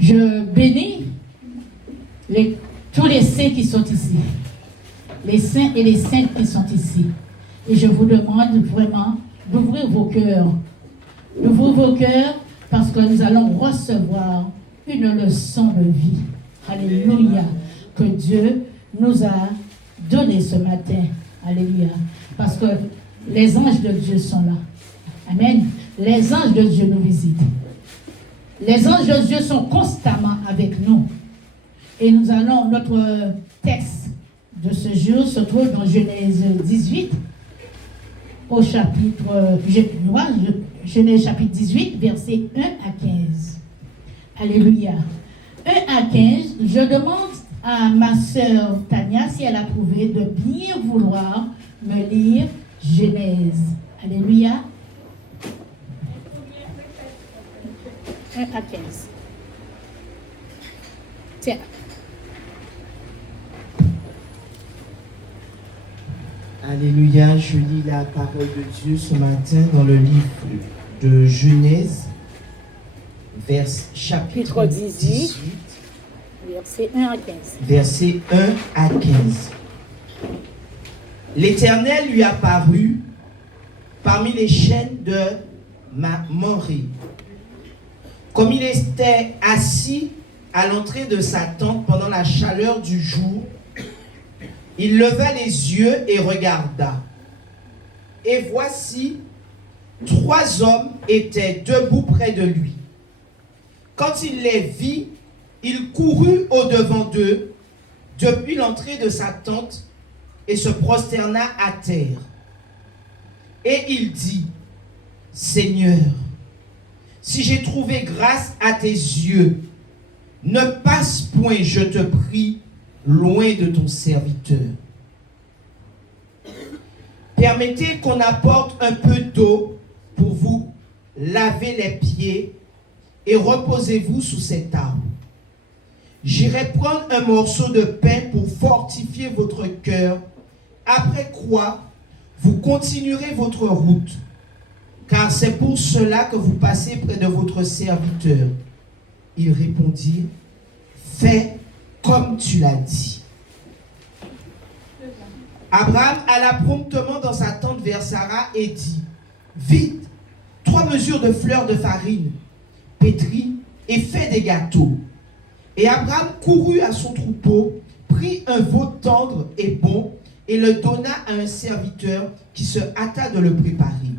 Je bénis tous les saints qui sont ici, les saints et les saintes qui sont ici. Et je vous demande vraiment d'ouvrir vos cœurs. D'ouvrir vos cœurs parce que nous allons recevoir une leçon de vie. Alléluia. Que Dieu nous a donné ce matin. Alléluia. Parce que les anges de Dieu sont là. Amen. Les anges de Dieu nous visitent. Les anges de Dieu sont constamment avec nous. Et nous allons, notre texte de ce jour se trouve dans Genèse 18, au chapitre, Genèse chapitre 18, versets 1 à 15. Alléluia. 1 à 15, je demande à ma sœur Tania si elle a trouvé de bien vouloir me lire Genèse. Alléluia. 1 à 15. Tiens. Alléluia, je lis la parole de Dieu ce matin dans le livre de Genèse, chapitre 18, verset 1 à 15. Verset 1 à 15. L'Éternel lui apparut parmi les chênes de Mamré. Comme il était assis à l'entrée de sa tente pendant la chaleur du jour, il leva les yeux et regarda. Et voici, 3 hommes étaient debout près de lui. Quand il les vit, il courut au-devant d'eux, depuis l'entrée de sa tente, et se prosterna à terre. Et il dit, « Seigneur, si j'ai trouvé grâce à tes yeux, ne passe point, je te prie, loin de ton serviteur. Permettez qu'on apporte un peu d'eau pour vous laver les pieds et reposez-vous sous cet arbre. J'irai prendre un morceau de pain pour fortifier votre cœur, après quoi vous continuerez votre route, car c'est pour cela que vous passez près de votre serviteur. » Il répondit, « Fais comme tu l'as dit. » Abraham alla promptement dans sa tente vers Sarah et dit, « Vite, 3 mesures de fleurs de farine, pétris et fais des gâteaux. » Et Abraham courut à son troupeau, prit un veau tendre et bon, et le donna à un serviteur qui se hâta de le préparer.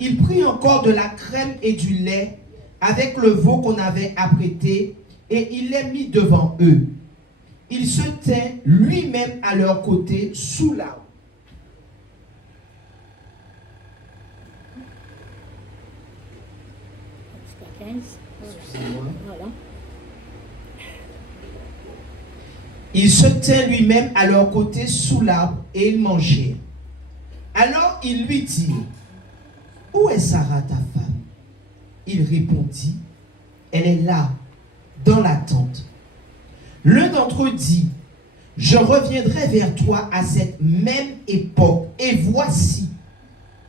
Il prit encore de la crème et du lait avec le veau qu'on avait apprêté, et il les mit devant eux. Il se tint lui-même à leur côté sous l'arbre. Voilà. Il se tint lui-même à leur côté sous l'arbre et ils mangeaient. Alors il lui dit, « Où est Sarah ta femme ?» Il répondit, « Elle est là, dans la tente. » L'un d'entre eux dit, « Je reviendrai vers toi à cette même époque, et voici,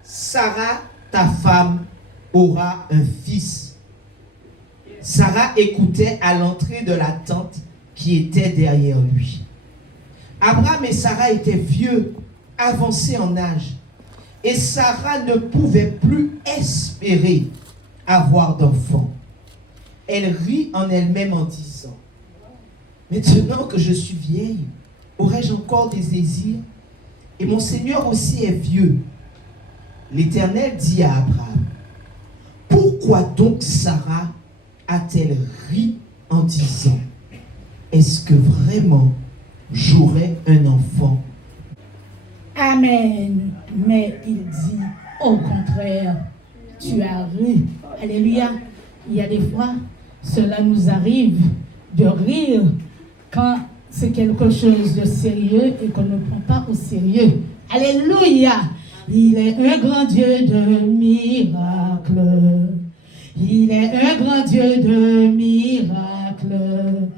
Sarah ta femme aura un fils. » Sarah écoutait à l'entrée de la tente qui était derrière lui. Abraham et Sarah étaient vieux, avancés en âge, et Sarah ne pouvait plus espérer avoir d'enfant. Elle rit en elle-même en disant, « Maintenant que je suis vieille, aurais-je encore des désirs? Et mon Seigneur aussi est vieux. » L'Éternel dit à Abraham, « Pourquoi donc Sarah a-t-elle ri en disant, « Est-ce que vraiment j'aurai un enfant? » Amen. Mais il dit, au contraire, tu as ri. Alléluia. Il y a des fois, cela nous arrive de rire quand c'est quelque chose de sérieux et qu'on ne prend pas au sérieux. Alléluia. Il est un grand Dieu de miracles. Il est un grand Dieu de miracles.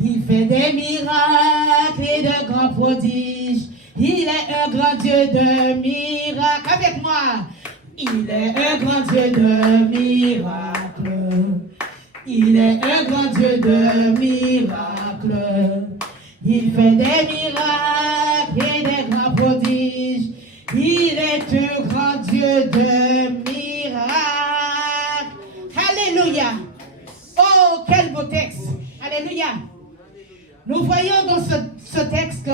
Il fait des miracles et de grands prodiges. Il est un grand Dieu de miracles. Avec moi. Il est un grand Dieu de miracles. Il est un grand Dieu de miracles. Il fait des miracles et des grands prodiges. Il est un grand Dieu de miracles. Alléluia. Oh, quel beau texte. Alléluia. Nous voyons dans ce texte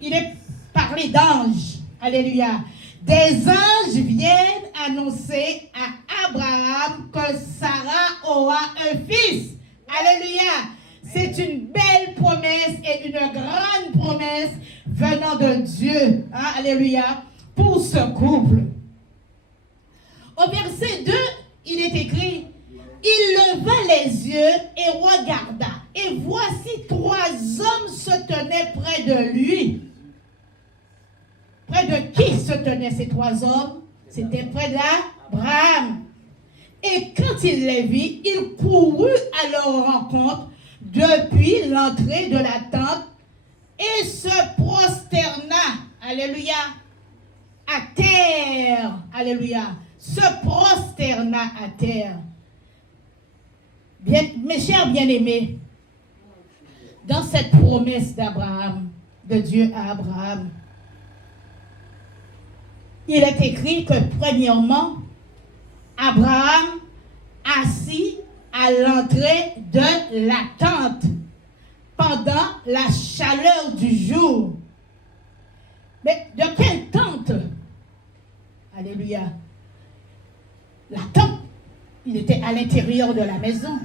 qu'il est parlé d'anges. Alléluia. Des anges viennent annoncer à Abraham que Sarah aura un fils. Alléluia. C'est une belle promesse et une grande promesse venant de Dieu. Hein? Alléluia. Pour ce couple. Au verset 2, il est écrit, il leva les yeux et regarda. Et voici 3 hommes se tenaient près de lui. Près de qui se tenaient ces 3 hommes? C'était près d'Abraham. Et quand il les vit, il courut à leur rencontre depuis l'entrée de la tente et se prosterna, alléluia, à terre, alléluia, se prosterna à terre. Bien, mes chers bien-aimés, dans cette promesse d'Abraham, de Dieu à Abraham, il est écrit que premièrement, Abraham assis à l'entrée de la tente pendant la chaleur du jour. Mais de quelle tente? Alléluia. La tente, il était à l'intérieur de la maison.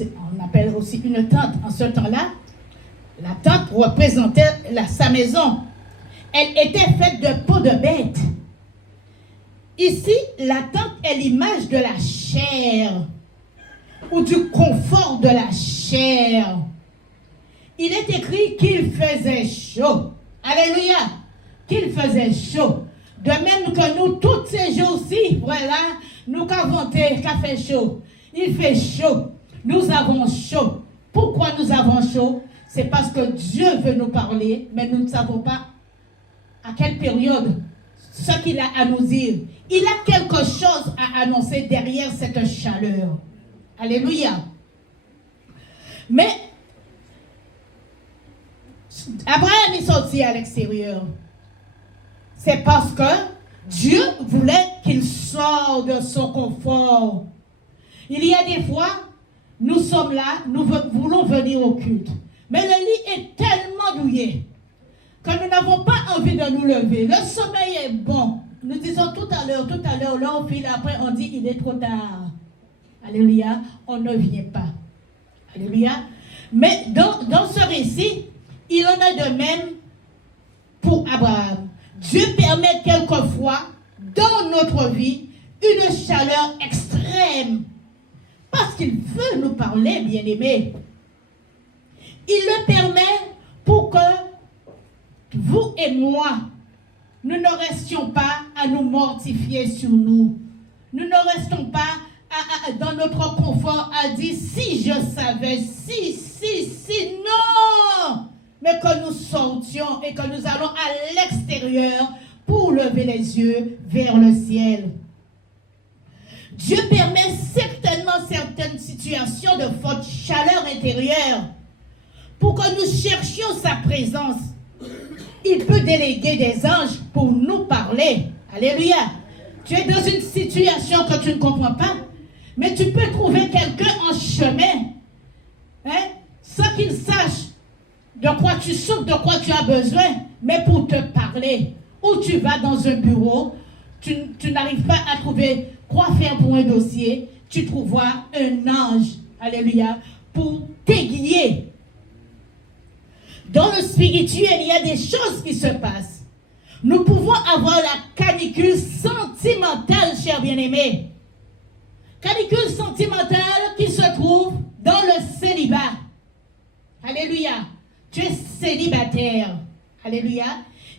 On appelle aussi une tente. En ce temps-là, la tente représentait sa maison. Elle était faite de peau de bête. Ici, la tente est l'image de la chair ou du confort de la chair. Il est écrit qu'il faisait chaud. Alléluia. Qu'il faisait chaud. De même que nous, tous ces jours-ci, voilà, nous qu'avons fait chaud. Il fait chaud. Nous avons chaud. Pourquoi nous avons chaud? C'est parce que Dieu veut nous parler, mais nous ne savons pas à quelle période, ce qu'il a à nous dire. Il a quelque chose à annoncer derrière cette chaleur. Alléluia. Mais Abraham est sorti à l'extérieur. C'est parce que Dieu voulait qu'il sorte de son confort. Il y a des fois, nous sommes là, nous voulons venir au culte. Mais le lit est tellement douillet que nous n'avons pas envie de nous lever. Le sommeil est bon. Nous disons tout à l'heure, là on file, après on dit il est trop tard. Alléluia, on ne vient pas. Alléluia. Mais dans ce récit, il en a de même pour Abraham. Dieu permet quelquefois dans notre vie une chaleur extrême parce qu'il veut nous parler, bien-aimés. Il le permet pour que vous et moi, nous ne restions pas à nous mortifier sur nous. Nous ne restons pas dans notre confort à dire si je savais, si, non. Mais que nous sortions et que nous allons à l'extérieur pour lever les yeux vers le ciel. Dieu permet certainement certaines situations de forte chaleur intérieure pour que nous cherchions sa présence. Il peut déléguer des anges pour nous parler. Alléluia. Tu es dans une situation que tu ne comprends pas, mais tu peux trouver quelqu'un en chemin, sans qu'il sache de quoi tu souffres, de quoi tu as besoin, mais pour te parler. Ou tu vas dans un bureau, tu n'arrives pas à trouver quoi faire pour un dossier, tu trouveras un ange, alléluia, pour t'aiguiller. Dans le spirituel, il y a des choses qui se passent. Nous pouvons avoir la canicule sentimentale, chers bien-aimés. Canicule sentimentale qui se trouve dans le célibat. Alléluia. Tu es célibataire. Alléluia.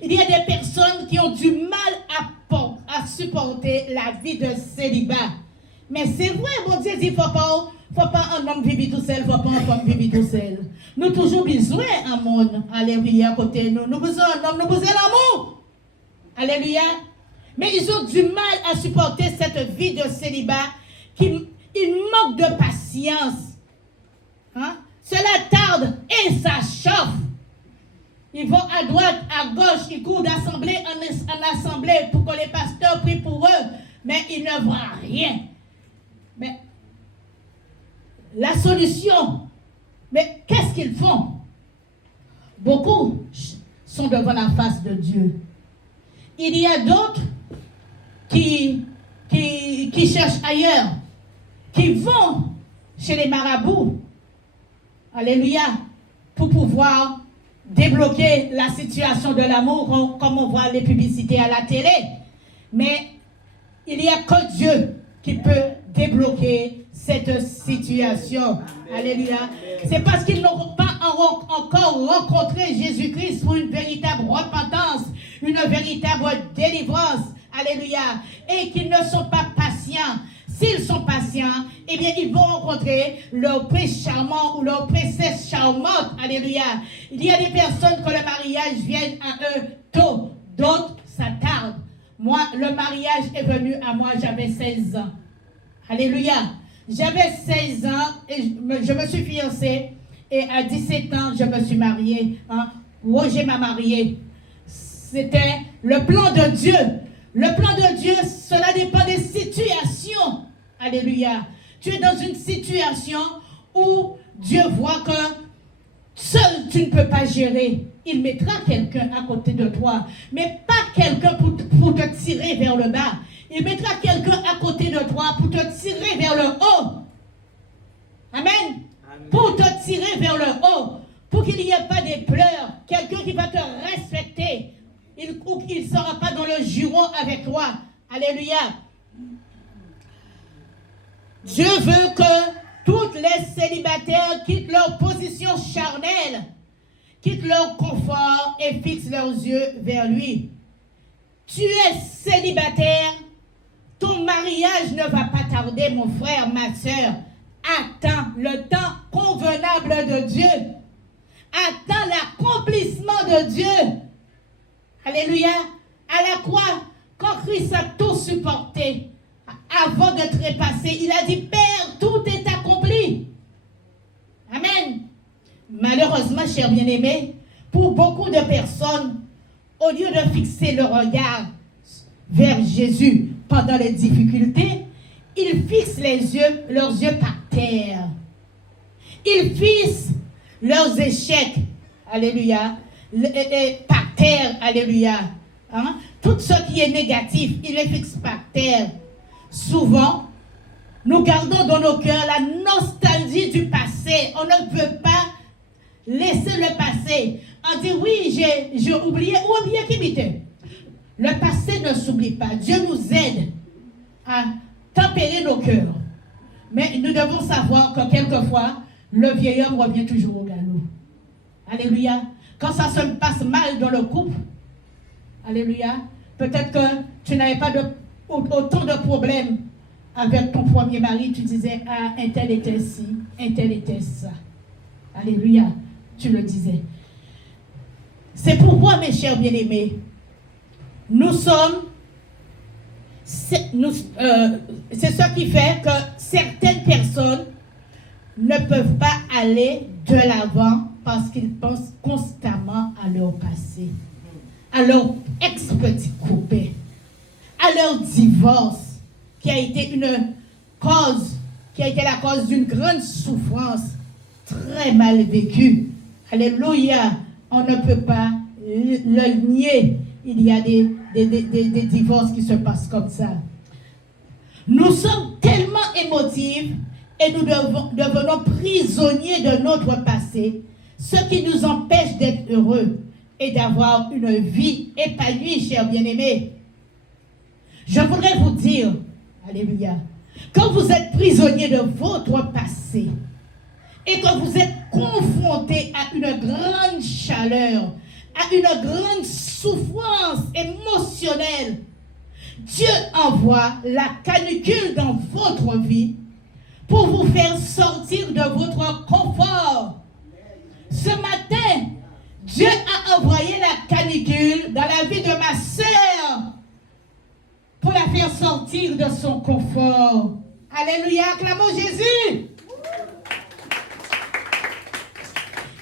Il y a des personnes qui ont du mal à supporter la vie de célibat. Mais c'est vrai, mon Dieu dit, faut pas un homme vivre tout seul, faut pas un homme vivre tout seul. Nous toujours besoin d'un monde. Alléluia, à côté de nous. Nous besoin d'un homme, nous besoin l'amour. Alléluia. Mais ils ont du mal à supporter cette vie de célibat qui il manque de patience. Hein? Cela tarde et ça chauffe. Ils vont à droite, à gauche, ils courent d'assemblée en assemblée pour que les pasteurs prient pour eux, mais ils ne voient rien. Mais la solution, mais qu'est-ce qu'ils font? Beaucoup sont devant la face de Dieu. Il y a d'autres qui cherchent ailleurs, qui vont chez les marabouts, alléluia, pour pouvoir débloquer la situation de l'amour, comme on voit les publicités à la télé. Mais il n'y a que Dieu qui peut débloquer cette situation. Alléluia. C'est parce qu'ils n'ont pas encore rencontré Jésus-Christ pour une véritable repentance, une véritable délivrance. Alléluia. Et qu'ils ne sont pas patients. S'ils sont patients, eh bien, ils vont rencontrer leur prince charmant ou leur princesse charmante. Alléluia. Il y a des personnes que le mariage vienne à eux tôt, d'autres, ça tarde. Moi, le mariage est venu à moi, j'avais 16 ans. Alléluia. J'avais 16 ans et je me suis fiancée. Et à 17 ans, je me suis mariée. Hein. Roger m'a mariée. C'était le plan de Dieu. Le plan de Dieu, cela dépend des situations. Alléluia. Tu es dans une situation où Dieu voit que seul tu ne peux pas gérer. Il mettra quelqu'un à côté de toi, mais pas quelqu'un pour te tirer vers le bas. Il mettra quelqu'un à côté de toi pour te tirer vers le haut. Amen. Amen. Pour te tirer vers le haut. Pour qu'il n'y ait pas de pleurs. Quelqu'un qui va te respecter. Il ne sera pas dans le juron avec toi. Alléluia. Dieu veut que toutes les célibataires quittent leur position charnelle, quittent leur confort et fixent leurs yeux vers lui. Tu es célibataire, ton mariage ne va pas tarder, mon frère, ma soeur. Attends le temps convenable de Dieu. Attends l'accomplissement de Dieu. Alléluia. À la croix, quand Christ a tout supporté, avant de trépasser, il a dit, Père, tout est accompli. Amen. Malheureusement, chers bien-aimés, pour beaucoup de personnes, au lieu de fixer le regard vers Jésus pendant les difficultés, ils fixent leurs yeux par terre. Ils fixent leurs échecs, alléluia, par terre, alléluia. Hein? Tout ce qui est négatif, ils les fixent par terre. Souvent, nous gardons dans nos cœurs la nostalgie du passé. On ne veut pas laisser le passé. On dit oui, j'ai oublié, ou oublié qui m'était. Le passé ne s'oublie pas. Dieu nous aide à tempérer nos cœurs. Mais nous devons savoir que quelquefois, le vieil homme revient toujours au galop. Alléluia. Quand ça se passe mal dans le couple, alléluia, peut-être que tu n'avais pas autant de problèmes avec ton premier mari, tu disais, ah, un tel était ci, un tel était ça. Alléluia, tu le disais. C'est pourquoi, mes chers bien-aimés, c'est ce qui fait que certaines personnes ne peuvent pas aller de l'avant parce qu'ils pensent constamment à leur passé, à leur ex-petit copain, à leur divorce, qui a été la cause d'une grande souffrance, très mal vécue. Alléluia, on ne peut pas le nier. Il y a des divorces qui se passent comme ça. Nous sommes tellement émotifs et nous devenons prisonniers de notre passé, ce qui nous empêche d'être heureux et d'avoir une vie épanouie, chers bien-aimés. Je voudrais vous dire, alléluia, quand vous êtes prisonnier de votre passé et que vous êtes confronté à une grande chaleur, à une grande souffrance émotionnelle, Dieu envoie la canicule dans votre vie pour vous faire sortir de votre confort. Ce matin, Dieu a envoyé la canicule dans la vie de ma sœur pour la faire sortir de son confort. Alléluia, acclamons Jésus.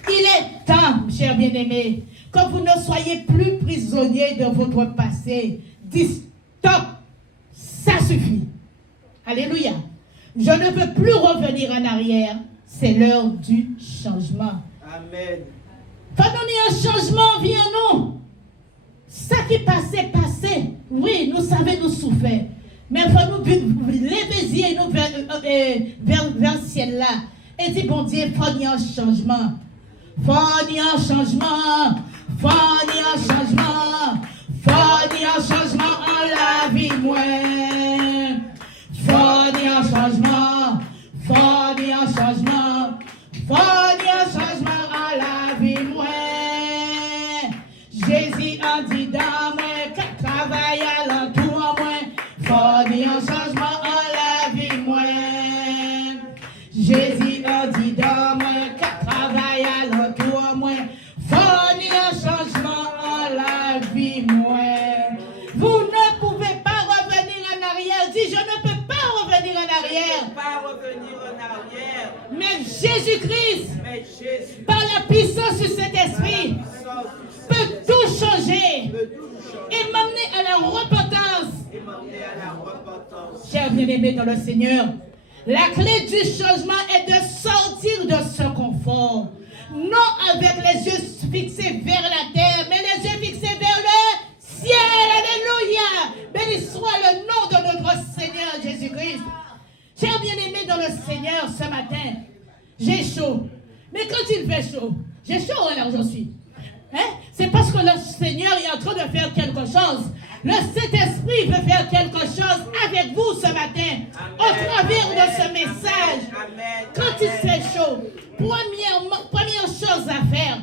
Il est temps, chers bien-aimés, que vous ne soyez plus prisonniers de votre passé. Dis stop, ça suffit. Alléluia. Je ne veux plus revenir en arrière. C'est l'heure du changement. Amen. Quand on y a un changement, viens nous. Ça qui passait, passé. Oui, nous savons, nous souffrir. Mais il faut nous lever nous vers le ciel là. Et dire, bon Dieu, il faut y a un changement. Faut y a un changement. Faut y a un changement. Faut y a un changement en la vie, moi. Faut y a un changement. Faut y a un changement. Faut y a un changement en la vie, moi. Jésus a dit dans moi, qu'à travailler à l'entour, moi. Faut y a un changement en la vie, moi. Jésus a dit dans moi, qu'à travailler à l'entour, moi. Faut y a un changement en la vie, moi. Vous ne pouvez pas revenir en arrière. Dis, je ne peux pas revenir en arrière. Pas revenir en arrière. Mais Jésus-Christ, Mais Jésus, par la puissance de cet esprit, peut tout changer et m'amener à la repentance. et m'emmener à la repentance. Chers bien-aimés dans le Seigneur, la clé du changement est de sortir de ce confort. Non avec les yeux fixés vers la terre, mais les yeux fixés vers le ciel. Alléluia. Béni soit le nom de notre Seigneur Jésus-Christ. Chers bien-aimés dans le Seigneur, ce matin, j'ai chaud. Mais quand il fait chaud, j'ai chaud là où je suis. Hein? C'est parce que le Seigneur est en train de faire quelque chose. Le Saint-Esprit veut faire quelque chose avec vous ce matin, au travers de ce message. Quand il fait chaud, première chose à faire,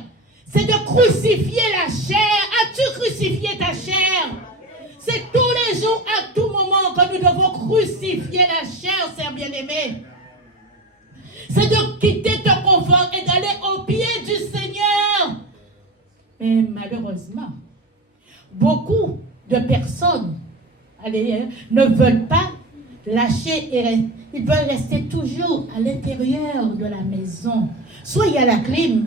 c'est de crucifier la chair. As-tu crucifié ta chair? C'est tous les jours, à tout moment, que nous devons crucifier la chair, chers bien-aimés. C'est de quitter ton confort et d'aller au pied du Seigneur. Mais malheureusement, beaucoup de personnes ne veulent pas lâcher et ils veulent rester toujours à l'intérieur de la maison. Soit il y a la clim,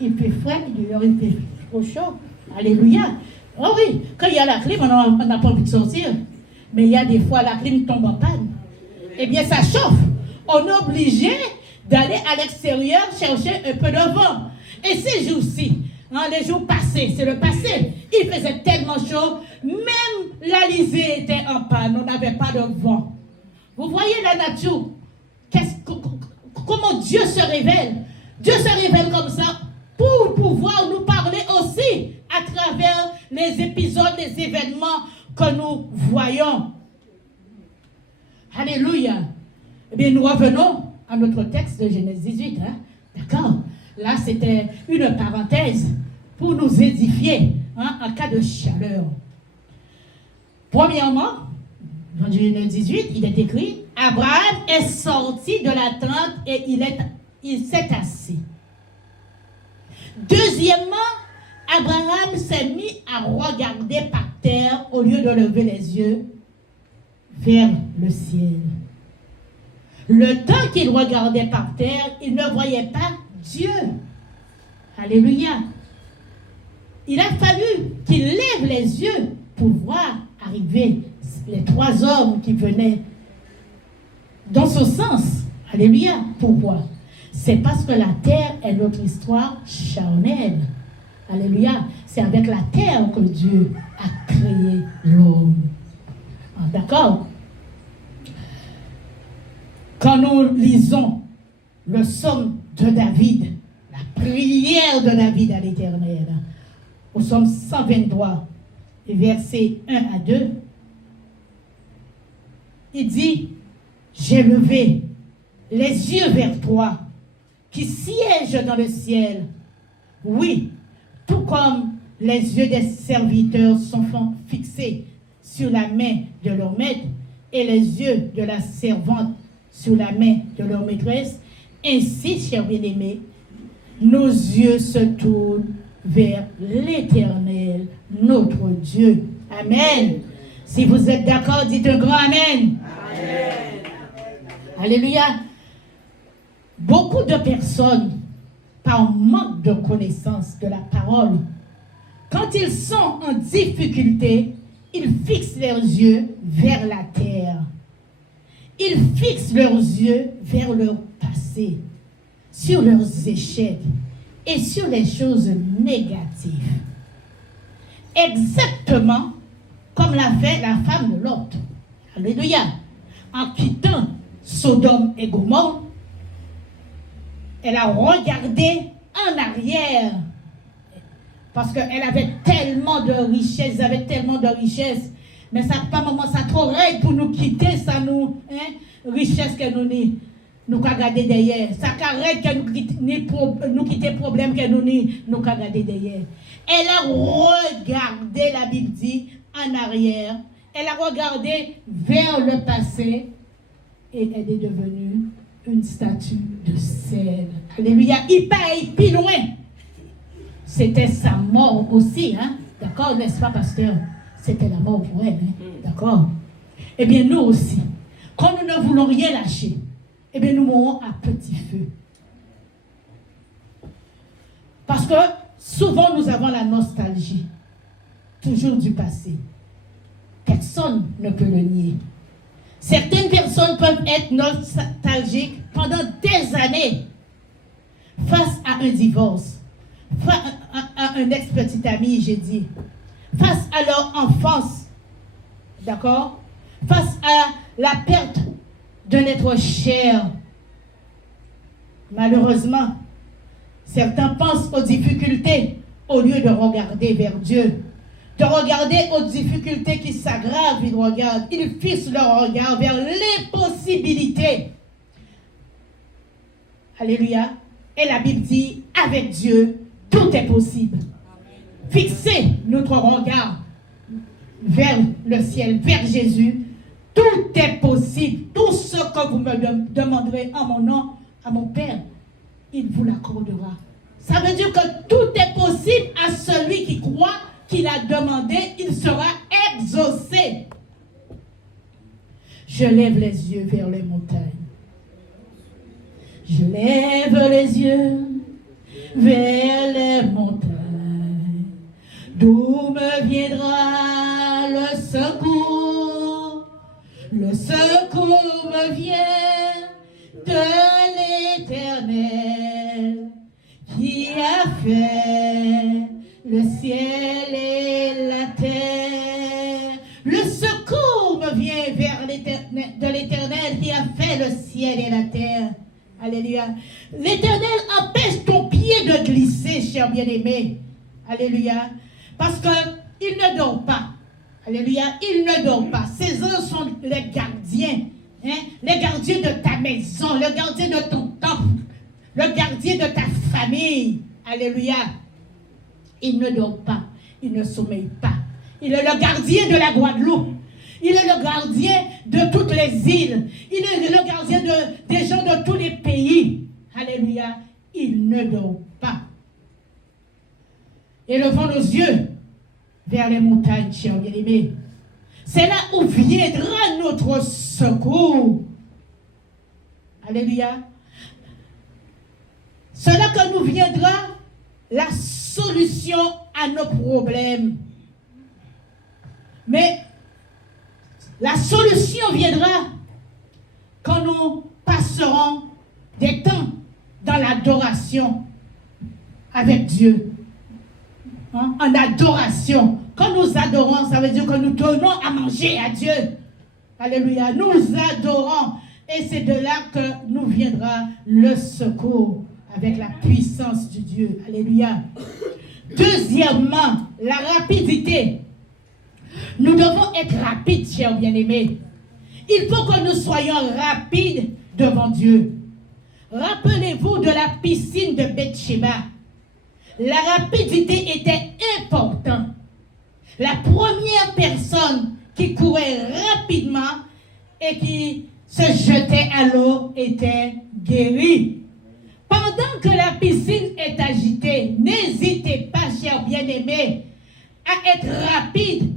il fait frais, dehors il fait trop chaud. Alléluia. Oh oui, quand il y a la clim, on n'a pas envie de sortir. Mais il y a des fois la clim tombe en panne. Eh bien ça chauffe. On est obligé d'aller à l'extérieur chercher un peu de vent. Et ces jours-ci, les jours passés, c'est le passé, il faisait tellement chaud, même l'Alizé était en panne, on n'avait pas de vent. Vous voyez la nature, comment Dieu se révèle. Dieu se révèle comme ça pour pouvoir nous parler aussi à travers les épisodes, les événements que nous voyons. Alléluia. Eh bien, nous revenons à notre texte de Genèse 18. Hein? D'accord? Là, c'était une parenthèse pour nous édifier en cas de chaleur. Premièrement, dans Genèse 18, il est écrit, Abraham est sorti de la tente et il s'est assis. Deuxièmement, Abraham s'est mis à regarder par terre au lieu de lever les yeux vers le ciel. Le temps qu'il regardait par terre, il ne voyait pas Dieu. Alléluia. Il a fallu qu'il lève les yeux pour voir arriver les trois hommes qui venaient dans ce sens. Alléluia. Pourquoi? C'est parce que la terre est notre histoire charnelle. Alléluia. C'est avec la terre que Dieu a créé l'homme. D'accord? Quand nous lisons le psaume de David, la prière de David à l'Éternel, au psaume 123, versets 1 à 2, il dit, j'ai levé les yeux vers toi, qui siège dans le ciel. Oui, tout comme les yeux des serviteurs sont fixés sur la main de leur maître et les yeux de la servante sur la main de leur maîtresse, ainsi, chers bien-aimés, nos yeux se tournent vers l'Éternel, notre Dieu. Amen. Si vous êtes d'accord, dites un grand Amen. Amen. Alléluia. Beaucoup de personnes, par manque de connaissance de la parole, quand ils sont en difficulté, ils fixent leurs yeux vers la terre. Ils fixent leurs yeux vers leur passé, sur leurs échecs et sur les choses négatives. Exactement comme l'a fait la femme de Lot. Alléluia. En quittant Sodome et Gomorrhe, elle a regardé en arrière parce qu'elle avait tellement de richesses, ils avaient tellement de richesses. Mais ça pas moment, ça trop raide pour nous quitter, ça nous, richesse que nous ni, nous qu'à garder derrière. Ça carrette que nous quitter problème que nous qu'à garder derrière. Elle a regardé, la Bible dit, en arrière. Elle a regardé vers le passé et elle est devenue une statue de sel. Alléluia. Il paye plus loin. C'était sa mort aussi, hein? D'accord, n'est-ce pas, pasteur? C'était la mort pour elle, hein? D'accord? Eh bien, nous aussi, quand nous ne voulons rien lâcher, eh bien, nous mourrons à petit feu. Parce que souvent, nous avons la nostalgie, toujours du passé. Personne ne peut le nier. Certaines personnes peuvent être nostalgiques pendant des années face à un divorce, face à un ex-petit ami, j'ai dit, face à leur enfance, d'accord, face à la perte d'un être cher. Malheureusement, certains pensent aux difficultés au lieu de regarder vers Dieu. De regarder aux difficultés qui s'aggravent, ils fixent leur regard vers l'impossibilité. Alléluia. Et la Bible dit, avec Dieu, tout est possible. Fixez notre regard vers le ciel, vers Jésus. Tout est possible. Tout ce que vous me demanderez en mon nom, à mon Père, il vous l'accordera. Ça veut dire que tout est possible à celui qui croit, qu'il a demandé, il sera exaucé. Je lève les yeux vers les montagnes. Je lève les yeux vers les montagnes. D'où me viendra le secours? Le secours me vient de l'Éternel qui a fait le ciel et la terre. Le secours me vient de l'Éternel qui a fait le ciel et la terre. Alléluia. L'Éternel empêche ton pied de glisser, cher bien-aimé. Alléluia. Parce qu'il ne dort pas. Alléluia. Il ne dort pas. Ces anges sont les gardiens. Les gardiens de ta maison, le gardien de ton temple, le gardien de ta famille. Alléluia. Il ne dort pas, il ne sommeille pas. Il est le gardien de la Guadeloupe. Il est le gardien de toutes les îles. Il est le gardien des gens de tous les pays. Alléluia. Il ne dort pas. Élevons nos yeux vers les montagnes, chers bien-aimés. C'est là où viendra notre secours. Alléluia. C'est là que nous viendra la solution à nos problèmes. Mais la solution viendra quand nous passerons des temps dans l'adoration avec Dieu. En adoration. Quand nous adorons, ça veut dire que nous donnons à manger à Dieu. Alléluia. Nous adorons. Et c'est de là que nous viendra le secours avec la puissance de Dieu. Alléluia. Deuxièmement, la rapidité. Nous devons être rapides, chers bien-aimés. Il faut que nous soyons rapides devant Dieu. Rappelez-vous de la piscine de Bethsheba. La rapidité était importante. La première personne qui courait rapidement et qui se jetait à l'eau était guérie. Pendant que la piscine est agitée, n'hésitez pas, chers bien-aimés, à être rapide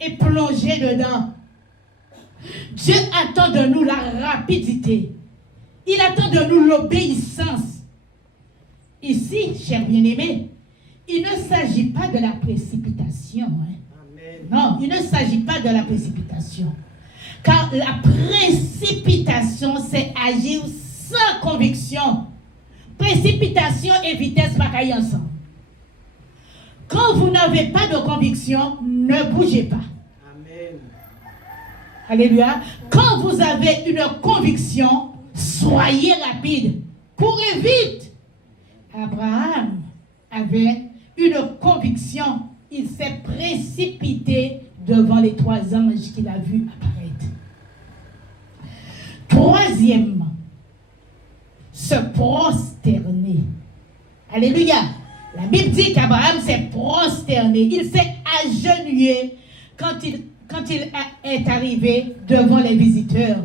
et plonger dedans. Dieu attend de nous la rapidité. Il attend de nous l'obéissance. Ici, chers bien-aimés, il ne s'agit pas de la précipitation. Non, il ne s'agit pas de la précipitation. Car la précipitation, c'est agir sans conviction. Précipitation et vitesse bataillent ensemble. Quand vous n'avez pas de conviction, ne bougez pas. Amen. Alléluia. Quand vous avez une conviction, soyez rapide. Courez vite. Abraham avait une conviction. Il s'est précipité devant les 3 anges qu'il a vus apparaître. Troisièmement, se prosterner. Alléluia. La Bible dit qu'Abraham s'est prosterné. Il s'est agenouillé quand il est arrivé devant les visiteurs.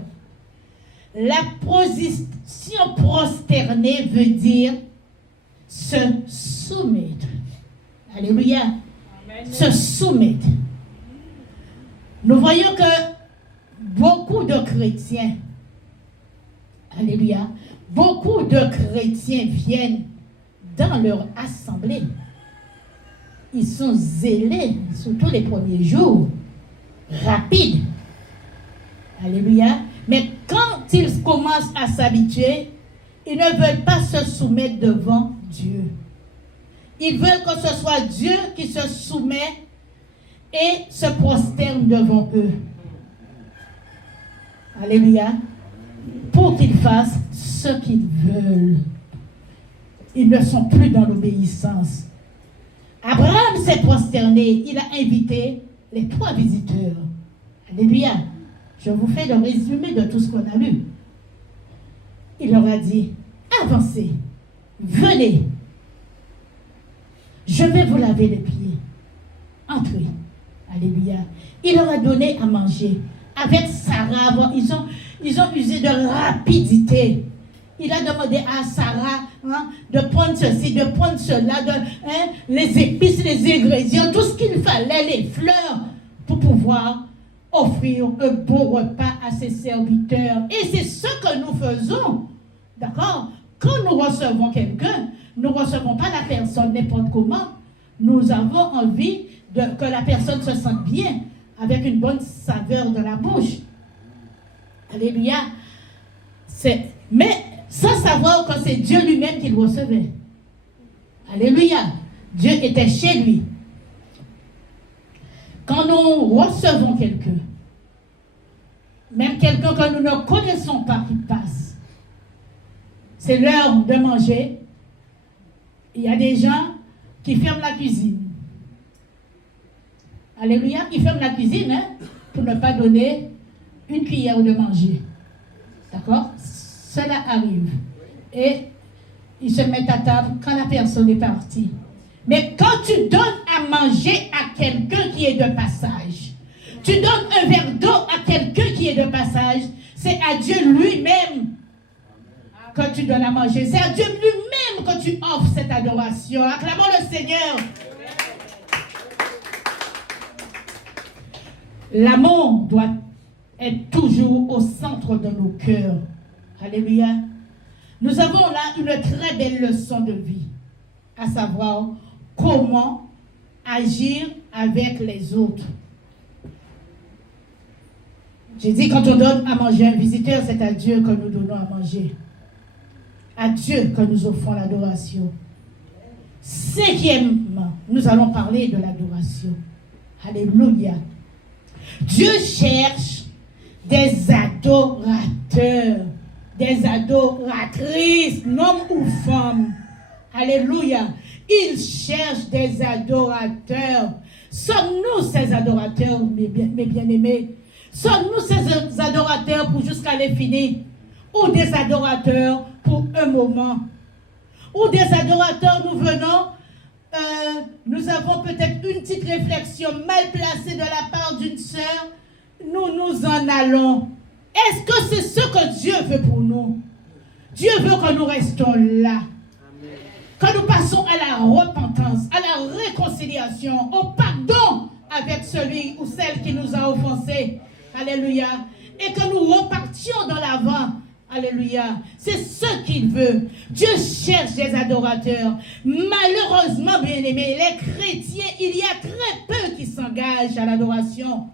La position prosternée veut dire se soumettre. Alléluia. Amen. Se soumettre. Nous voyons que beaucoup de chrétiens, alléluia, beaucoup de chrétiens viennent dans leur assemblée. Ils sont zélés, surtout les premiers jours, rapides. Alléluia. Mais quand ils commencent à s'habituer, ils ne veulent pas se soumettre devant Dieu. Ils veulent que ce soit Dieu qui se soumet et se prosterne devant eux. Alléluia. Pour qu'ils fassent ce qu'ils veulent. Ils ne sont plus dans l'obéissance. Abraham s'est prosterné. Il a invité les 3 visiteurs. Alléluia. Je vous fais le résumé de tout ce qu'on a lu. Il leur a dit, avancez, venez. Je vais vous laver les pieds. Entrez. Alléluia. Il leur a donné à manger. Avec Sarah, ils ont usé de rapidité. Il a demandé à Sarah de prendre ceci, de prendre cela, les épices, les ingrédients, tout ce qu'il fallait, les fleurs, pour pouvoir offrir un bon repas à ses serviteurs. Et c'est ce que nous faisons. D'accord? Quand nous recevons quelqu'un, nous ne recevons pas la personne n'importe comment. Nous avons envie que la personne se sente bien, avec une bonne saveur de la bouche. Alléluia. Mais sans savoir que c'est Dieu lui-même qui le recevait. Alléluia. Dieu était chez lui. Quand nous recevons quelqu'un, même quelqu'un que nous ne connaissons pas qui passe, c'est l'heure de manger. Il y a des gens qui ferment la cuisine. Alléluia. Ils ferment la cuisine pour ne pas donner une cuillère de manger. D'accord? Cela arrive. Et ils se mettent à table quand la personne est partie. Mais quand tu donnes à manger à quelqu'un qui est de passage, tu donnes un verre d'eau à quelqu'un qui est de passage, c'est à Dieu lui-même que tu donnes à manger. C'est à Dieu lui-même que tu offres cette adoration. Acclamons le Seigneur. L'amour doit être toujours au centre de nos cœurs. Alléluia. Nous avons là une très belle leçon de vie, à savoir comment agir avec les autres. J'ai dit, quand on donne à manger à un visiteur, c'est à Dieu que nous donnons à manger. À Dieu que nous offrons l'adoration. 5e, nous allons parler de l'adoration. Alléluia. Dieu cherche des adorateurs, des adoratrices, hommes ou femmes. Alléluia. Il cherche des adorateurs. Sommes-nous ces adorateurs, mes bien-aimés? Sommes-nous ces adorateurs pour jusqu'à l'infini? Ou des adorateurs pour un moment? Ou des adorateurs, nous venons, nous avons peut-être une petite réflexion mal placée de la part d'une sœur, nous en allons. Est-ce que c'est ce que Dieu veut pour nous? Dieu veut que nous restons là. Amen. Que nous passons à la repentance, à la réconciliation, au pardon avec celui ou celle qui nous a offensés. Alléluia. et que nous repartions dans l'avant. Alléluia. C'est ce qu'il veut. Dieu cherche des adorateurs. Malheureusement, bien-aimés, les chrétiens, il y a très peu qui s'engagent à l'adoration.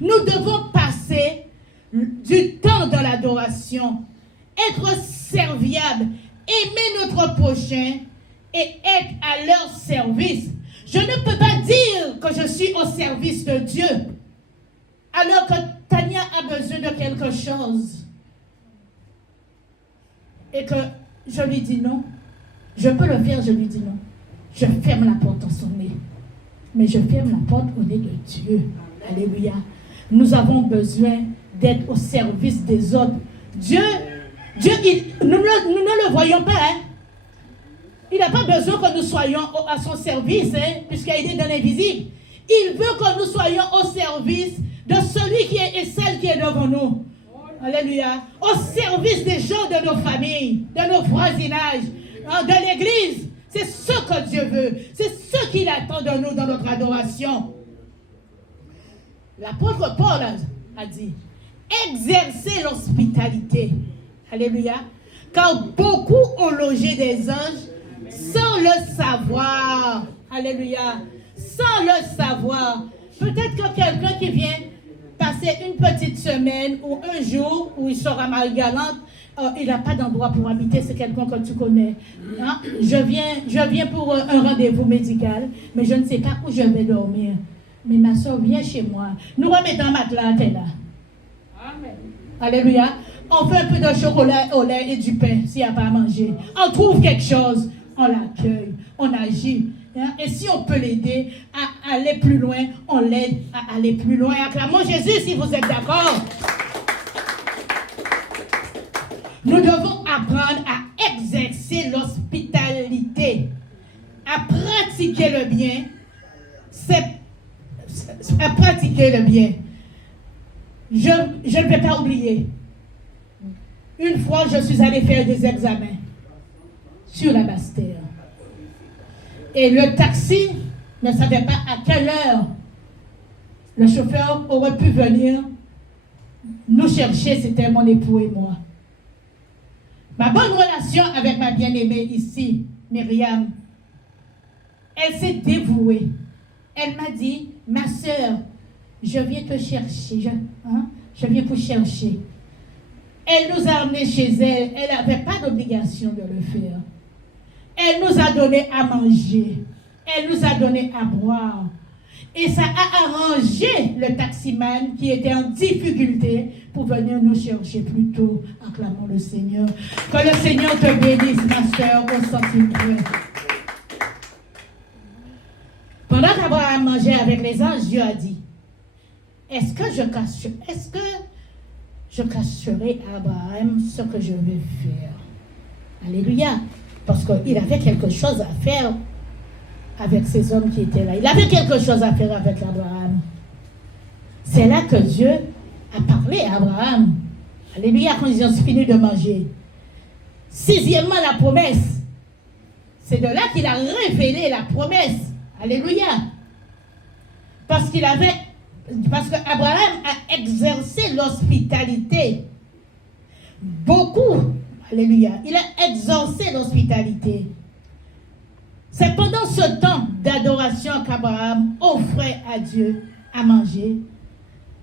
Nous devons passer du temps dans l'adoration, être serviable, aimer notre prochain et être à leur service. Je ne peux pas dire que je suis au service de Dieu alors que Tania a besoin de quelque chose et que je lui dis non. Je peux le faire, je lui dis non. Je ferme la porte en son nez. Mais je ferme la porte au nez de Dieu. Alléluia. Nous avons besoin d'être au service des autres. Dieu, nous ne le voyons pas. Hein? Il n'a pas besoin que nous soyons à son service, hein, puisqu'il est dans l'invisible. Il veut que nous soyons au service de celui qui est et celle qui est devant nous. Alléluia. Au service des gens de nos familles, de nos voisinages, de l'église. C'est ce que Dieu veut. C'est ce qu'il attend de nous dans notre adoration. L'apôtre Paul a dit, exercez l'hospitalité. Alléluia. Car beaucoup ont logé des anges sans le savoir. Alléluia. Sans le savoir. Peut-être que quelqu'un qui vient passer une petite semaine ou un jour où il sera mal galante, il n'a pas d'endroit pour habiter, c'est quelqu'un que tu connais. Hein? Je viens pour un rendez-vous médical, mais je ne sais pas où je vais dormir. Mais ma soeur vient chez moi. Nous remettons un matelas, t'es là. Amen. Alléluia. On fait un peu de chocolat au lait et du pain s'il n'y a pas à manger. On trouve quelque chose, on l'accueille, on agit. Hein? Et si on peut l'aider à aller plus loin, on l'aide à aller plus loin. Acclamons Jésus si vous êtes d'accord. Nous devons apprendre à exercer l'hospitalité, à pratiquer le bien. À pratiquer le bien. Je ne vais pas oublier. Une fois, je suis allée faire des examens sur la Basse-Terre. Et le taxi ne savait pas à quelle heure le chauffeur aurait pu venir nous chercher. C'était mon époux et moi. Ma bonne relation avec ma bien-aimée ici, Myriam, elle s'est dévouée. Elle m'a dit, ma soeur, je viens te chercher. Je viens pour chercher. Elle nous a emmenés chez elle. Elle n'avait pas d'obligation de le faire. Elle nous a donné à manger. Elle nous a donné à boire. Et ça a arrangé le taximan qui était en difficulté pour venir nous chercher plus tôt. Acclamons le Seigneur. Que le Seigneur te bénisse, ma soeur, au centime près. Pendant qu'Abraham mangeait avec les anges, Dieu a dit, est-ce que je cacherai à Abraham ce que je vais faire? Alléluia. Parce qu'il avait quelque chose à faire avec ces hommes qui étaient là. Il avait quelque chose à faire avec Abraham. C'est là que Dieu a parlé à Abraham. Alléluia, quand ils ont fini de manger. Sixièmement, la promesse. C'est de là qu'il a révélé la promesse. Alléluia. Parce qu'Abraham a exercé l'hospitalité. Beaucoup. Alléluia. Il a exercé l'hospitalité. C'est pendant ce temps d'adoration qu'Abraham offrait à Dieu à manger.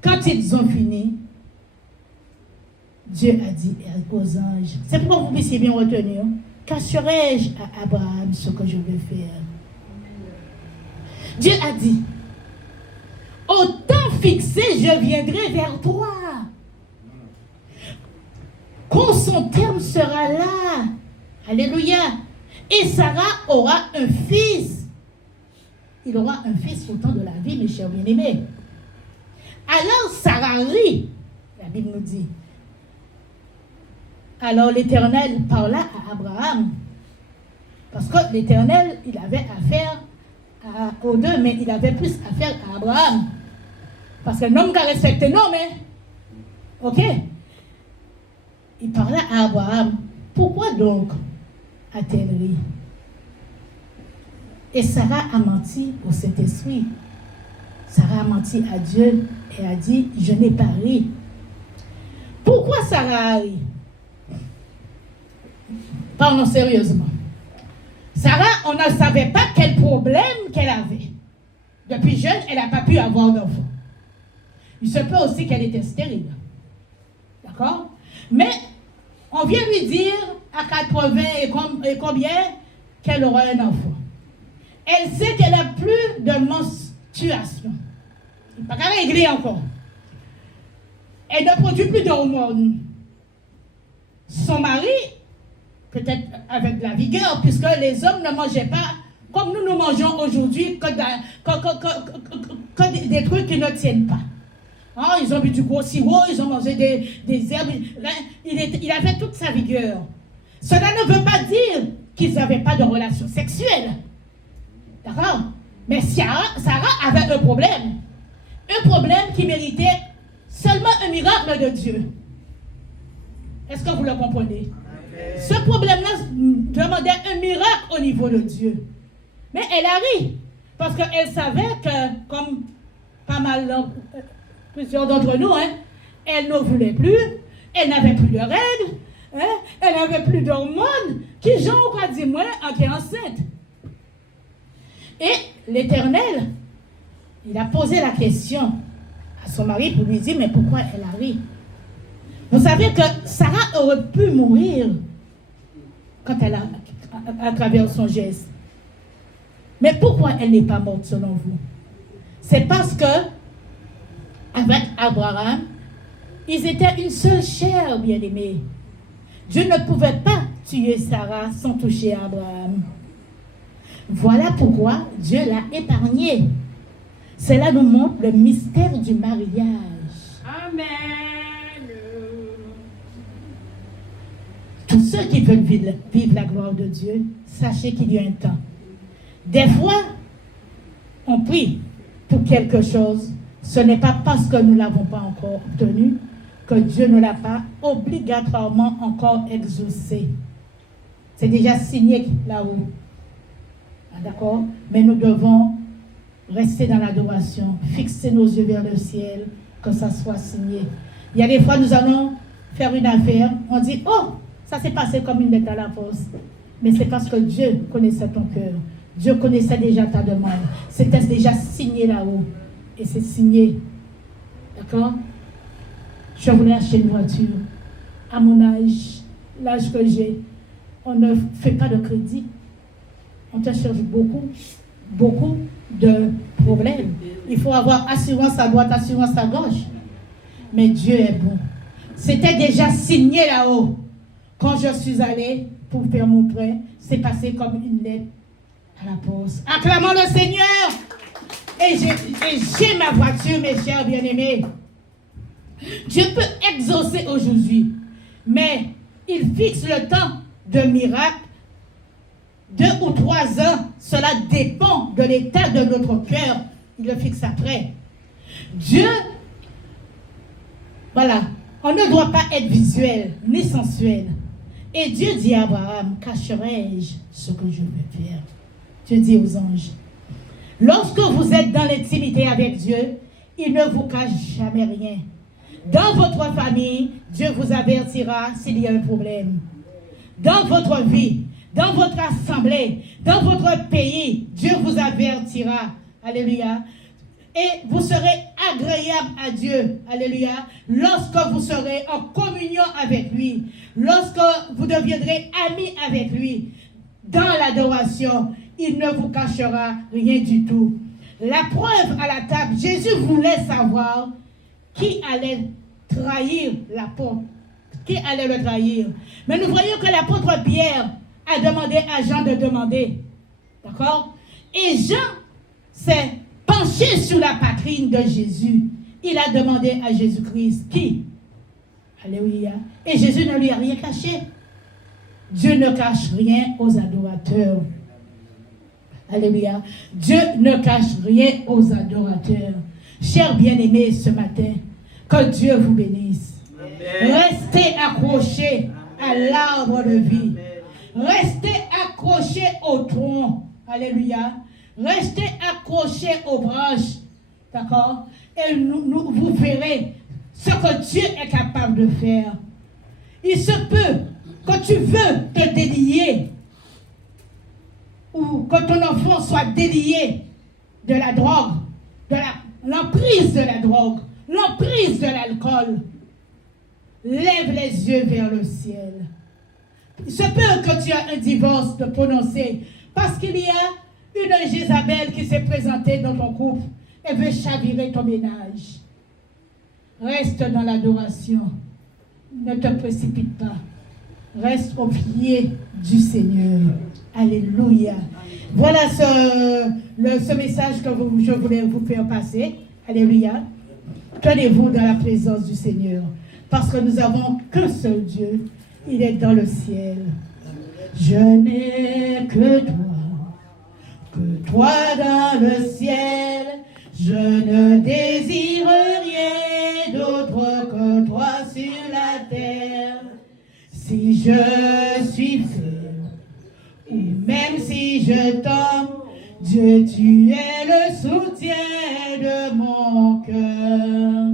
Quand ils ont fini, Dieu a dit aux anges, c'est pour que vous puissiez bien retenir, cacherai-je à Abraham ce que je vais faire? Dieu a dit, au temps fixé, je viendrai vers toi. Quand son terme sera là, alléluia, et Sarah aura un fils. Il aura un fils au temps de la vie, mes chers bien-aimés. Alors Sarah rit, la Bible nous dit. Alors l'Éternel parla à Abraham, parce que l'Éternel, il avait affaire aux deux, mais il avait plus affaire à Abraham. Parce que l'homme qui a respecté l'homme, hein? Ok? Il parla à Abraham. Pourquoi donc a-t-elle ri? Et Sarah a menti au Saint-Esprit. Sarah a menti à Dieu et a dit, je n'ai pas ri. Pourquoi Sarah a ri? Parlons sérieusement. Sarah, on ne savait pas quel problème qu'elle avait. Depuis jeune, elle n'a pas pu avoir d'enfant. Il se peut aussi qu'elle était stérile. D'accord? Mais on vient lui dire à 80 et combien qu'elle aura un enfant. Elle sait qu'elle n'a plus de menstruation. Il n'est pas qu'à régler encore. Elle ne produit plus d'hormones. Son mari, peut-être avec de la vigueur, puisque les hommes ne mangeaient pas comme nous mangeons aujourd'hui, que des trucs qui ne tiennent pas. Hein, ils ont bu du gros sirop, ils ont mangé des herbes. Il avait toute sa vigueur. Cela ne veut pas dire qu'ils n'avaient pas de relations sexuelles. D'accord? Mais Sarah avait un problème. Un problème qui méritait seulement un miracle de Dieu. Est-ce que vous le comprenez? Ce problème-là demandait un miracle au niveau de Dieu. Mais elle a ri. Parce qu'elle savait que, comme pas mal, plusieurs d'entre nous, hein, elle ne voulait plus, elle n'avait plus de règles, hein, elle n'avait plus d'hormones, qui j'en pas dit moi, qui est enceinte. Et l'Éternel, il a posé la question à son mari pour lui dire, mais pourquoi elle a ri? Vous savez que Sarah aurait pu mourir quand elle a, à travers son geste. Mais pourquoi elle n'est pas morte selon vous? C'est parce que, avec Abraham, ils étaient une seule chair, bien-aimée. Dieu ne pouvait pas tuer Sarah sans toucher Abraham. Voilà pourquoi Dieu l'a épargnée. Cela nous montre le mystère du mariage. Amen. Tous ceux qui veulent vivre la gloire de Dieu, sachez qu'il y a un temps. Des fois, on prie pour quelque chose. Ce n'est pas parce que nous ne l'avons pas encore obtenu que Dieu ne l'a pas obligatoirement encore exaucé. C'est déjà signé là-haut. Ah, d'accord? Mais nous devons rester dans l'adoration, fixer nos yeux vers le ciel, que ça soit signé. Il y a des fois, nous allons faire une affaire, on dit, oh, ça s'est passé comme une lettre à la poste. Mais c'est parce que Dieu connaissait ton cœur. Dieu connaissait déjà ta demande. C'était déjà signé là-haut. Et c'est signé. D'accord? Je voulais acheter une voiture. À mon âge, l'âge que j'ai, on ne fait pas de crédit. On te cherche beaucoup de problèmes. Il faut avoir assurance à droite, assurance à gauche. Mais Dieu est bon. C'était déjà signé là-haut. Quand je suis allée pour faire mon prêt, c'est passé comme une lettre à la poste. Acclamons le Seigneur. Et j'ai ma voiture, mes chers bien-aimés. Dieu peut exaucer aujourd'hui, mais il fixe le temps de miracle. 2 ou 3 ans, cela dépend de l'état de notre cœur. Il le fixe après. Dieu, voilà, on ne doit pas être visuel ni sensuel. Et Dieu dit à Abraham, cacherai-je ce que je vais faire? Dieu dit aux anges, lorsque vous êtes dans l'intimité avec Dieu, il ne vous cache jamais rien. Dans votre famille, Dieu vous avertira s'il y a un problème. Dans votre vie, dans votre assemblée, dans votre pays, Dieu vous avertira. Alléluia. Et vous serez agréable à Dieu. Alléluia. Lorsque vous serez en communion avec lui. Lorsque vous deviendrez amis avec lui. Dans l'adoration, il ne vous cachera rien du tout. La preuve à la table, Jésus voulait savoir qui allait trahir l'apôtre. Qui allait le trahir. Mais nous voyons que l'apôtre Pierre a demandé à Jean de demander. D'accord? Et Jean s'est penché sur la poitrine de Jésus. Il a demandé à Jésus-Christ qui? Alléluia. Et Jésus ne lui a rien caché. Dieu ne cache rien aux adorateurs. Alléluia. Dieu ne cache rien aux adorateurs. Chers bien-aimés, ce matin, que Dieu vous bénisse. Amen. Restez accrochés à l'arbre de vie. Restez accrochés au tronc. Alléluia. Restez accrochés aux branches. D'accord? Et vous verrez ce que Dieu est capable de faire. Il se peut que tu veux te délier ou que ton enfant soit délié de la drogue, de l'emprise de la drogue, l'emprise de l'alcool. Lève les yeux vers le ciel. Il se peut que tu aies un divorce de prononcer parce qu'il y a une Jézabel qui s'est présentée dans ton couple et veut chavirer ton ménage. Reste dans l'adoration. Ne te précipite pas. Reste au pied du Seigneur. Alléluia. Voilà ce message que je voulais vous faire passer. Alléluia. Tenez-vous dans la présence du Seigneur. Parce que nous n'avons qu'un seul Dieu. Il est dans le ciel. Je n'ai que toi dans le ciel. Je ne désire rien d'autre que toi sur la terre. Si je suis faible, ou même si je tombe, Dieu, tu es le soutien de mon cœur.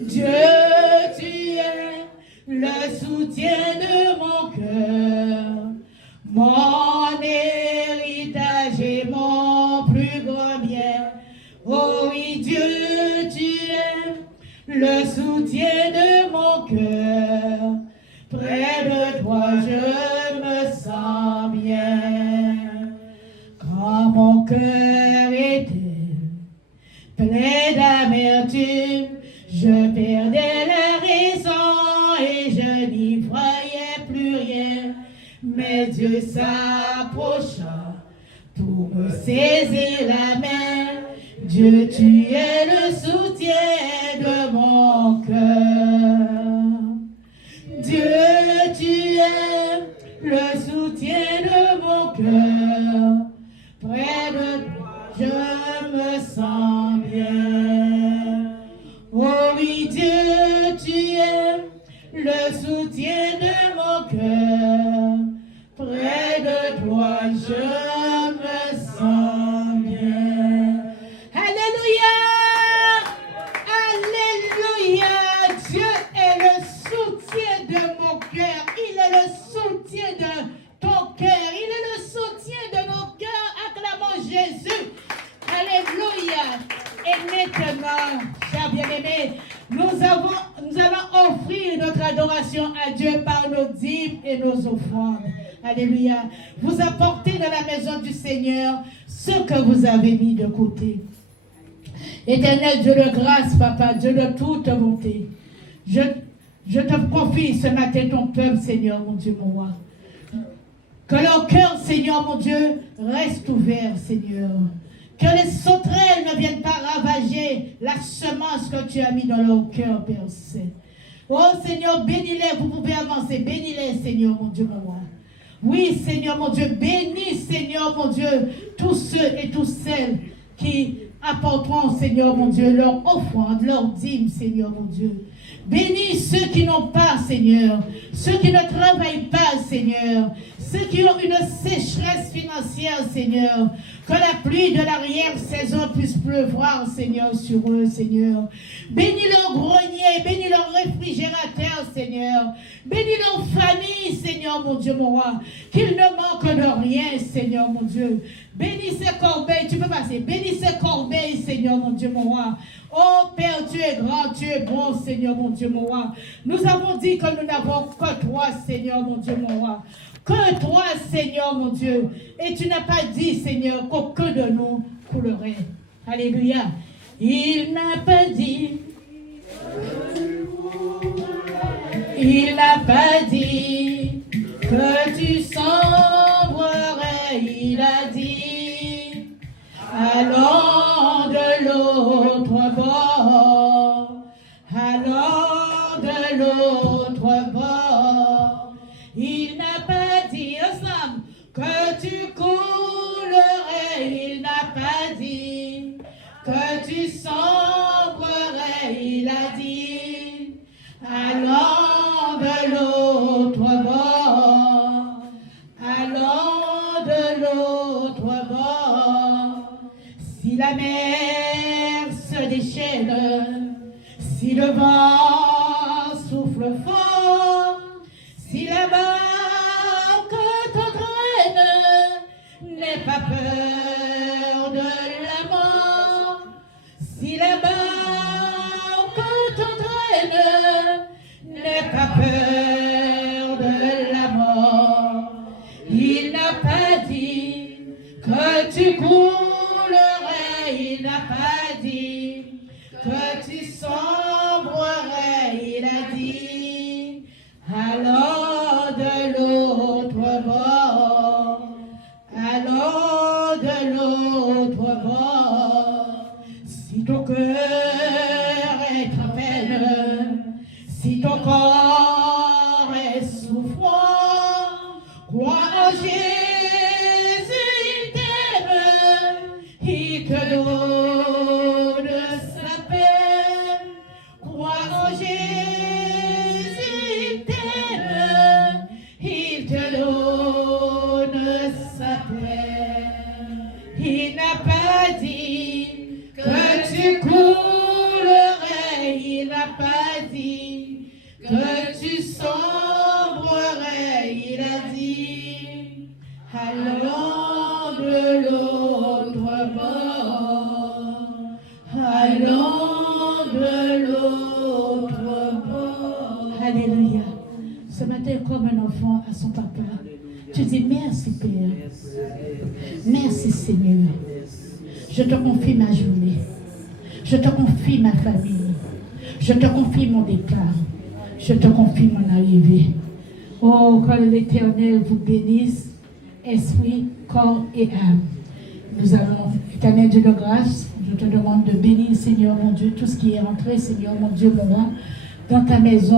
Dieu, tu es le soutien de mon cœur, mon héritage et mon plus grand bien. Oh oui, Dieu, tu es le soutien de mon cœur. Près de toi, je me sens bien. Quand mon cœur était plein d'amertume, je perdais la raison et je n'y voyais plus rien. Mais Dieu s'approcha pour me saisir la main. Dieu, tu es le soutien de mon cœur. Dieu, tu es le soutien de mon cœur. Près de toi, je me sens bien. Oh oui, Dieu, tu es le soutien de mon cœur. Près de toi, je me sens bien. Alléluia! Alléluia! Dieu est le soutien de mon cœur. Il est le soutien de ton cœur. Il est le soutien de nos cœurs. Acclamons Jésus. Alléluia! Et maintenant, chers bien-aimés, nous allons offrir notre adoration à Dieu par nos dîmes et nos offrandes. Alléluia. Vous apportez dans la maison du Seigneur ce que vous avez mis de côté. Éternel Dieu de grâce, Papa, Dieu de toute bonté, je te confie ce matin ton peuple, Seigneur, mon Dieu, mon roi. Que leur cœur, Seigneur, mon Dieu, reste ouvert, Seigneur. Que les sauterelles ne viennent pas ravager la semence que tu as mis dans leur cœur, Père Saint. Oh Seigneur, bénis-les, vous pouvez avancer. Bénis-les, Seigneur, mon Dieu, mon roi. Oui, Seigneur, mon Dieu, bénis, Seigneur, mon Dieu, tous ceux et toutes celles qui apporteront, Seigneur, mon Dieu, leur offrande, leur dîme, Seigneur, mon Dieu. Bénis ceux qui n'ont pas, Seigneur, ceux qui ne travaillent pas, Seigneur, ceux qui ont une sécheresse financière, Seigneur. Que la pluie de l'arrière-saison puisse pleuvoir, Seigneur, sur eux, Seigneur. Bénis leur grenier, bénis leur réfrigérateur, Seigneur. Bénis leur famille, Seigneur, mon Dieu, mon roi. Qu'ils ne manquent de rien, Seigneur, mon Dieu. Bénis ces corbeilles, tu peux passer. Bénis ces corbeilles, Seigneur, mon Dieu, mon roi. Oh Père, tu es grand, tu es bon, Seigneur, mon Dieu, mon roi. Nous avons dit que nous n'avons que toi, Seigneur, mon Dieu, mon roi. Que toi, Seigneur, mon Dieu. Et tu n'as pas dit, Seigneur, qu'aucun de nous coulerait. Alléluia. Il n'a pas dit. Il n'a pas dit que tu sombrerais. Il a dit, allons de l'autre bord. Allons de l'autre bord. Il n'a pas dit ensemble que tu coulerais. Il n'a pas dit que tu sombrerais. Il a dit, allons de l'autre bord. Allons de l'autre bord. Si la mer se déchaîne, si Si le vent souffle fort, si la barque t'entraîne, n'aie pas peur de la mort. Si la barque t'entraîne, n'aie pas peur de la mort. Il n'a pas dit que tu coulerais, il n'a pas dit que tu sombrerais, il a dit, allons de l'autre bord, allons de l'autre bord. Si ton cœur est en peine, si ton corps est souffrant, crois en Jésus, il t'aime, il te donne sa paix. Crois en Jésus, il t'aime, il te donne sa paix. Il n'a pas dit que tu coulerais, il n'a pas dit que tu sombrerais, il a dit, allons de l'autre bord, allons de l'autre bord. Alléluia. Ce matin, comme un enfant à son papa, tu dis merci Père, merci Seigneur. Je te confie ma journée, je te confie ma famille, je te confie mon départ, je te confie mon arrivée. Oh, que l'Éternel vous bénisse, esprit, corps et âme. Nous allons, Éternel Dieu de grâce, je te demande de bénir, Seigneur mon Dieu, tout ce qui est entré, Seigneur mon Dieu, mon roi, dans ta maison.